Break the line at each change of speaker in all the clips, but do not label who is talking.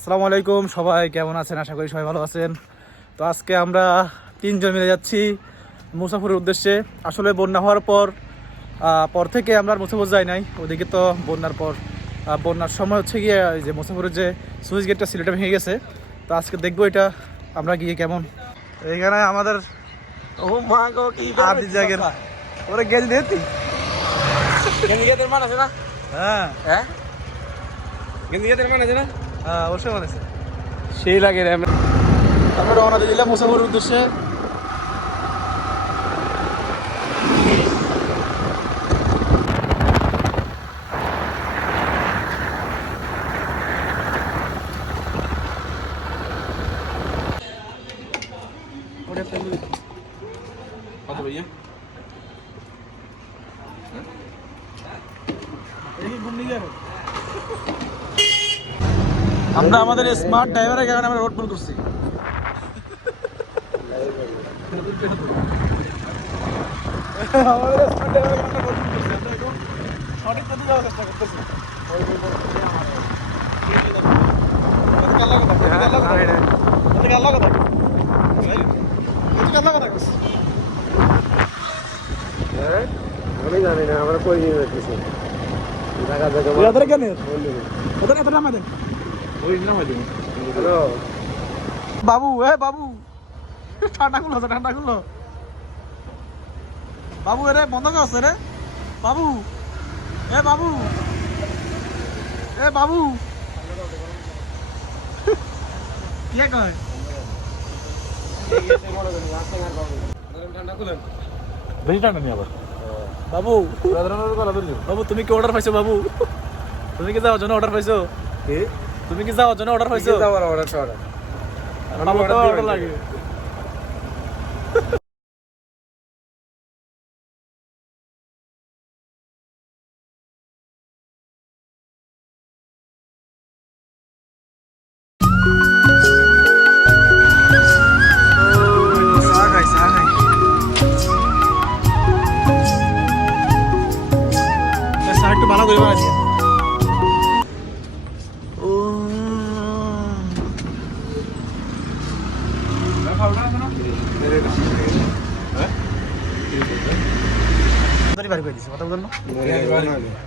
আসসালামু আলাইকুম সবাই কেমন আছেন? আশা করি সবাই ভালো আছেন। তো আজকে আমরা তিনজন মিলে যাচ্ছি মুসাফরের উদ্দেশ্যে। আসলে বন্যা হওয়ার পর পর থেকে আমরা আর মুসাফর যাই নাই। ওদিকে তো বন্যার পর বন্যার সময় হচ্ছে গিয়ে এই যে মুসাফরের যে সুইচ গেটটা সিলেটে ভেঙে গেছে। তো আজকে দেখব এটা আমরা গিয়ে কেমন। এইখানে আমাদের
ও মা গো কি
আদি জায়গার ওরা গেছে দেখতি
গেন্দিয়াতের মান আছে না?
হ্যাঁ।
হ্যাঁ? মান আছে না?
হ্যাঁ অবশ্যই মানে
সেই লাগে রে
আমরা রওনা দিয়ে দিলাম মুসাফরের উদ্দেশ্যে।
কত ভাইয়া?
আমরা আমাদের স্মার্ট ড্রাইভারের কারণে আমরা রোড পুল করছি।
আমি জানি না আমরা কই নিয়ে যাচ্ছি জায়গা জায়গা
তুই ওদের কেন? ওদের এত নামা দেন। বাবু এ বাবু। ঠান্ডা গুলো আছে ঠান্ডা গুলো বাবু এরে বন্ধ করছে রে। বাবু এ বাবু। এ বাবু। কে কয়? বেশি ঠান্ডা নেই আবার। বাবু বাবু তুমি কি অর্ডার পাইছো বাবু? তুমি কি যাওয়ার জন্য অর্ডার পাইছো? তুমি কি যাওয়ার জন্য অর্ডার পাইছো?
যাওয়ার অর্ডার অর্ডার
বাবু
order
অর্ডার লাগে। একটু ভালো করে বানাচ্ছি।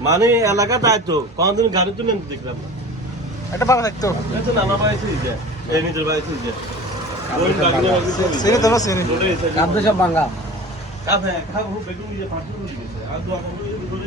মানে এলাকা তাই তো কোনদিন গাড়ি তুলে আনতে দেখলাম না।
একটা বাবা থাকতো
নানা বাড়ি থেকে যায় এই নিজের
তো সেরে
চলে এসে
কাদ্য সব ভাঙা
বেগুন দিয়ে দিয়েছে আর দু করে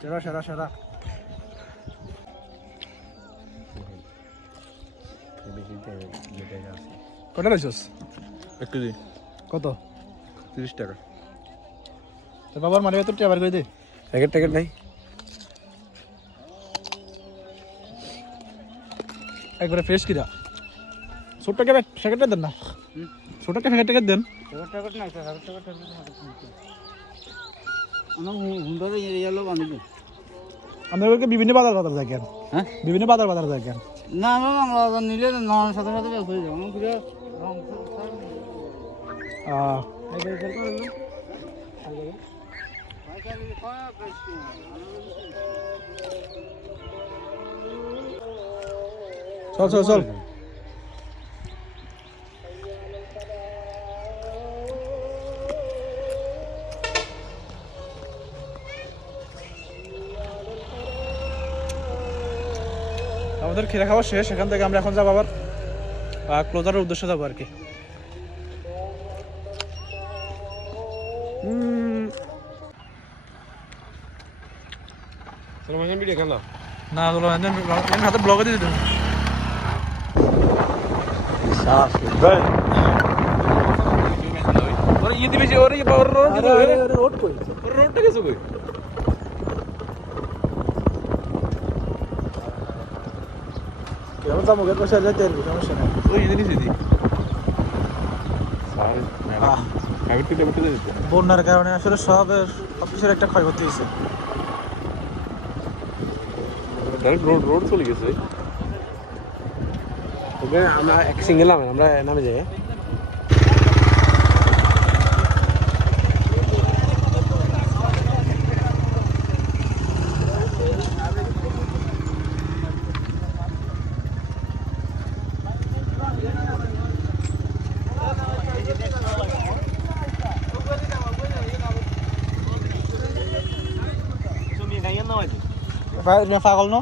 সেরা সেরা সেরা কটা লাইছস
এক কেজি।
কত?
তিরিশ টাকা।
তোর বাবার মারি তোর টেবার করে দে।
প্যাকেট ট্যাকেট নাই।
একবারে ফ্রেশ কিরা ছোট্টকে প্যাকেটটা দেন না। ছোট্টকে প্যাকেট ট্যাকেট দেন। আপনাদেরকে বিভিন্ন বাজার বাজার দেখেন
হ্যাঁ?
বিভিন্ন বাজার বাজার দেখেন
না আমরা বাংলা নিলে নন সাথে সাথে বের করে যাব।
চল চল চল। আমাদের খেলে খাওয়া শেষ সেখান থেকে আমরা এখন যাব আবার ক্লোজারের উদ্দেশ্যে যাব আর কি না হাতে ব্লগে দিয়ে ওরা ইয়ে দিবে ওরা ইয়ে রোড কই রোডটা গেছে কই কেমন যাব গেট বসে যেতে পারবি সমস্যা নেই ওই জিনিস দিদি বন্যার কারণে আসলে সব অফিসের একটা ক্ষয়ক্ষতি হয়েছে
রোড রোড চলে গেছে
আমরা এক সিঙ্গেল আমরা নামে যাই
পাগল, ন।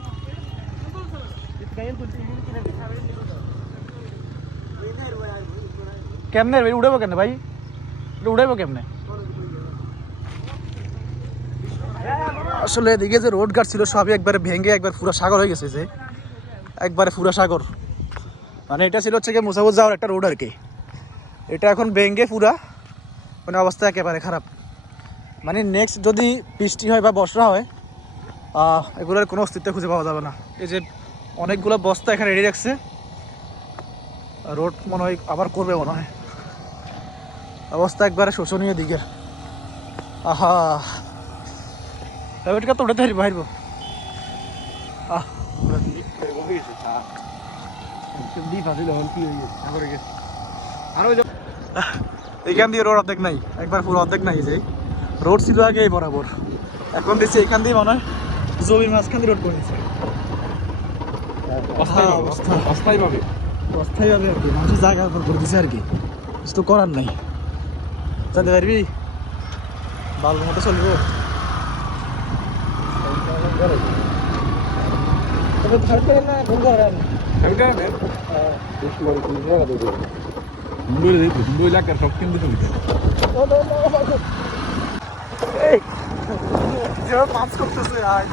কেমনে রে উড়াবো কেমনে ভাই? এটা উড়াইবো কেমনে? আসলে এদিকে যে রোড ঘাট ছিল, সবই একবারে ভেঙে একবার পুরো সাগর হয়ে গেছে যে। একবারে পুরো সাগর। মানে এটা ছিল হচ্ছে গিয়ে মুসাফর যাওয়ার একটা রোড আর কি। এটা এখন ভেঙে পুরা। মানে অবস্থা একেবারে খারাপ। মানে নেক্সট যদি বৃষ্টি হয় বা বর্ষা হয় এগুলোর কোনো অস্তিত্ব খুঁজে পাওয়া যাবে না। এই যে অনেকগুলো বস্তা এখানে রেডি রাখছে। রোড মনে হয় আবার করবে মনে হয়। অবস্থা একবারে শোষণীয় দিকের। আহা। তো উঠে বাইরবো আহ। এইখান দিয়ে রোড অর্ধেক নাই, একবার পুরো অর্ধেক নাই যে। রোড ছিল আগে বরাবর। এখন দেখছি এখান দিয়ে মনে হয়। জমির মাঝখান দিয়ে রোড করে দিচ্ছে
অস্থায়ী
অবস্থা।
অস্থায়ী ভাবে
অস্থায়ী আর কি। মানুষের জায়গার উপর করে দিছে আর কি। কিছু তো করার নাই। জানতে পারবি? ভালো মতো চলবো তবে থার্ড না
দুই লাখ সব কিন্তু
পাঁচ করতেছে আয়।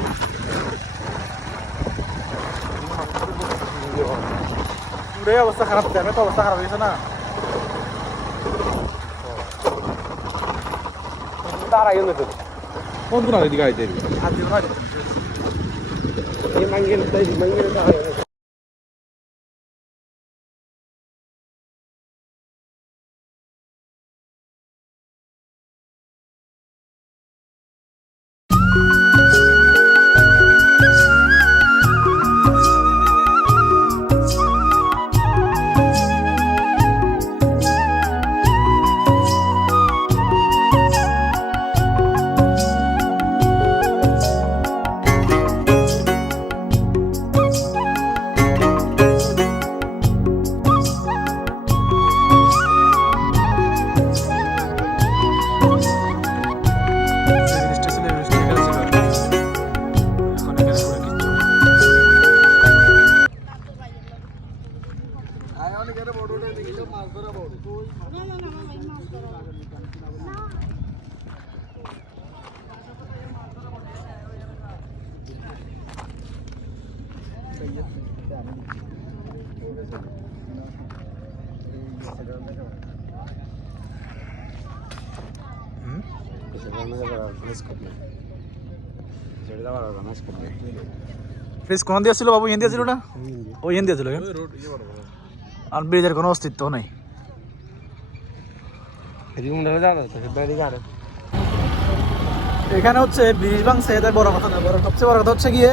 পুরো অবস্থা খারাপ ড্যামে তো অবস্থা খারাপ হয়েছে না।
তার আগে নতুন
কোন কোন দিকে আইতে
আর দিও না
এই মাঙ্গেল তাই মাঙ্গেল তার আগে
প্লিজ কোন দিয়ে ছিল বাবু হিন্দি ছিল না ও হিন্দি ছিল আর ব্রিজের কোনো অস্তিত্ব নেই এখানে হচ্ছে ব্রিজ ভাঙছে এটাই বড় কথা না বড় সবচেয়ে বড় কথা হচ্ছে গিয়ে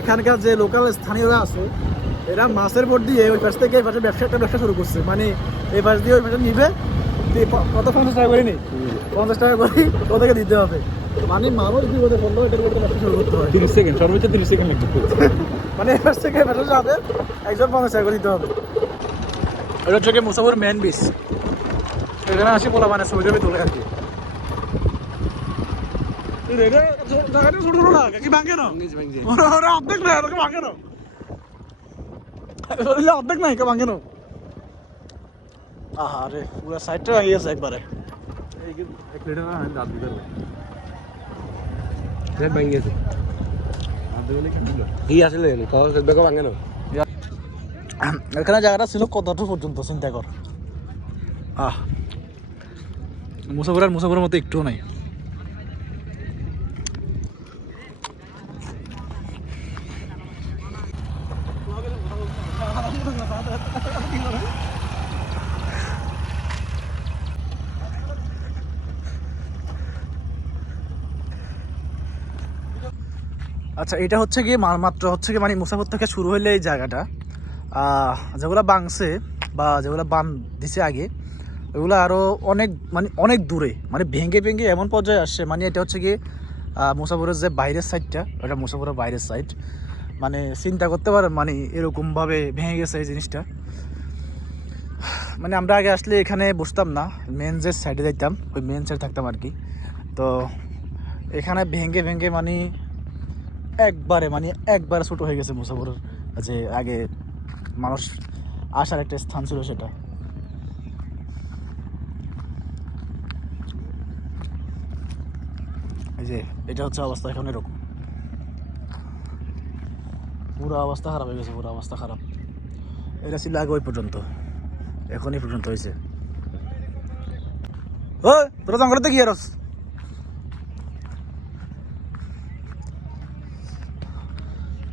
এখানকার যে লোকাল স্থানীয়রা আছে এরা মাছের বোট দিয়ে ওই পাশ থেকে এই পাশে ব্যবসা একটা ব্যবসা শুরু করছে। মানে এই পাশ দিয়ে ওই পাশে নিবে কত পঞ্চাশ টাকা করে নি পঞ্চাশ টাকা করে ওদেরকে দিতে হবে। মানে মানুষ বিপদে পড়ল এটার উপরে ব্যবসা শুরু করতে
তিরিশ সেকেন্ড সর্বোচ্চ তিরিশ সেকেন্ড লাগবে।
মানে থেকে যাবে একজন পঞ্চাশ টাকা করে দিতে হবে। এটা হচ্ছে গিয়ে মেন বিচ এখানে আসি বলা মানে ছবি টবি তোলে আর কি জায়গাটা ছোট না ভাঙে না? ওরা ওরা অর্ধেক না। ওরা ভাঙে না। আরে পুরো সাইডটা হয়ে গেছে একবারে।
এক লিটার আমি দাঁত দিতে
ভাঙি গেছে।
দাঁত কেন দিল।
কি আসলে ভাঙে না?
এখানে জায়গাটা ছিল কতটুকু পর্যন্ত চিন্তা কর আহ। মুসাফুর আর মুসাফুরের মতো একটুও নাই। আচ্ছা এটা হচ্ছে কি মাত্র হচ্ছে কি মানে মুসাফর থেকে শুরু হইলে এই জায়গাটা। যেগুলা বাংছে বা যেগুলা বান দিছে আগে, ওগুলো আরও অনেক মানে অনেক দূরে মানে ভেঙে ভেঙে এমন পর্যায়ে আসছে। মানে এটা হচ্ছে কি মুসাফরের যে বাইরের সাইডটা ওটা মুসাফরের বাইরের সাইড মানে চিন্তা করতে পারেন মানে এরকমভাবে ভেঙে গেছে এই জিনিসটা। মানে আমরা আগে আসলে এখানে বসতাম না মেন যে সাইডে যাইতাম, ওই মেন সাইড থাকতাম আর কি। তো এখানে ভেঙে ভেঙে মানে একবারে মানে একবারে ছোট হয়ে গেছে মুসাফরের যে আগে মানুষ আসার একটা স্থান ছিল সেটা। এই যে, এটা হচ্ছে অবস্থা এখন এরকম। পুরো অবস্থা খারাপ হয়ে গেছে, পুরো অবস্থা খারাপ। এটা ছিল আগে ওই পর্যন্ত। এখন এই পর্যন্ত হয়েছে। ও তোরা জঙ্গলেতে কি আরস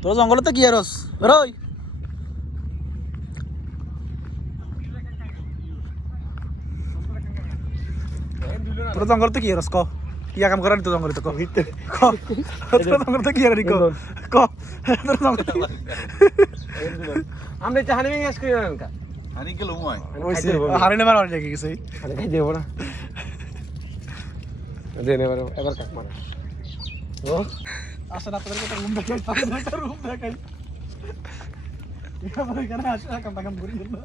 তোরা জঙ্গলেতে কি আরস? বেরোই তোরা জঙ্গলতে কি আরস? ক। ইয়া কাম করার তো জঙ্গলে তো ক। ক। তোরা জঙ্গলতে কি ক। ক। তোরা জঙ্গলতে
আমরা এটা হানি ভেঙে আসছি না
হানি গেল মই
হারিনে মার লেগে গেছে।
আরে খাই দেবো না। দেন এবার এবার কাক মার। ও।
আসেন আপনাদের একটা রুম দেখাই আপনাদের একটা রুম দেখাই। এবার এখানে আসে কাম কাম করি না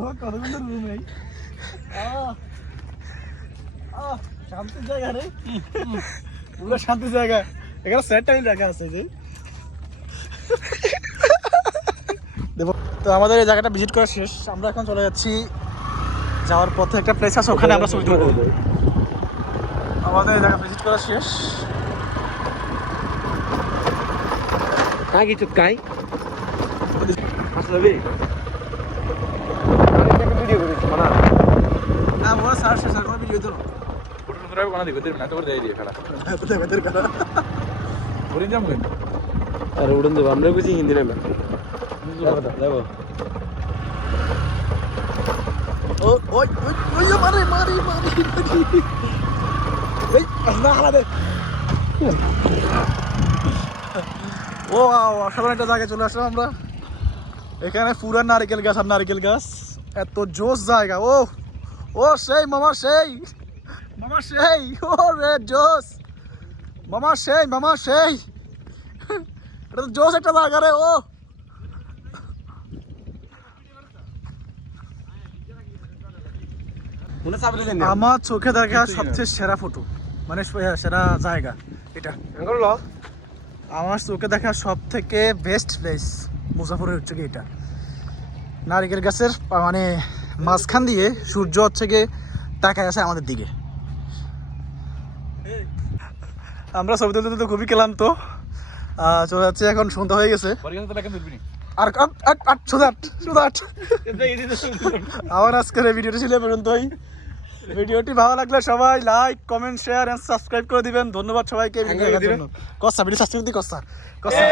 ও, কত সুন্দর রুম এই। শান্তির জায়গা রে। পুরো শান্তির জায়গা। এখানে সেট টাইম জায়গা আছে যে। দেখো, তো আমাদের এই জায়গাটা ভিজিট করা শেষ। আমরা এখন চলে যাচ্ছি যাওয়ার পথে একটা প্লেস আছে, ওখানে আমরা ছবি তুলবো। আমাদের এই জায়গা ভিজিট করা শেষ।
কাই কিছু কাই আসলে ভিডিও করিস না
না। বড় স্যার শেষ কোনো ভিডিও তো
ফটো ফটো বানা দিবে না তো দেই দিয়ে খেলা
কোথায় বেদের করা
বলি যাম কিন্তু।
আরে উড়ন দেবো আমরা বুঝি হিন্দি নেবে যাব
ও ওই ওই ওই মারে মারি মারি এই আসনা হালা দে। ও অসাধারণ একটা জায়গায় চলে আসলাম আমরা। এখানে পুরা নারকেল গাছ আর নারকেল গাছ। এত জোস জায়গা ও ও সেই মামা সেই। মামা সেই ও রে জোস মামা সেই মামা সেই। এটা তো জোস একটা জায়গা রে ও। আমার চোখে দেখা সবচেয়ে সেরা ফটো মানে সেরা জায়গা এটা।
ল
আমার চোখে দেখা সব থেকে বেস্ট প্লেস মুজাফরের হচ্ছে কি এটা। নারিকেল গাছের মানে মাঝখান দিয়ে সূর্য হচ্ছে গিয়ে তাকায় আছে আমাদের দিকে। আমরা ছবি তুলতে তুলতে খুবই ক্লান্ত। আহ, চলে যাচ্ছে এখন সন্ধ্যা হয়ে গেছে।
তো
আর আট আট আট সুদাট সুদাট আমার আজকের এই ভিডিওটি ছিল পর্যন্তই। ভিডিওটি ভালো লাগলে সবাই like comment share and subscribe করে দিবেন। ধন্যবাদ সবাইকে ভিডিও দেখার জন্য। কসা ভিডিও সাবস্ক্রাইব দি কসা কস্তা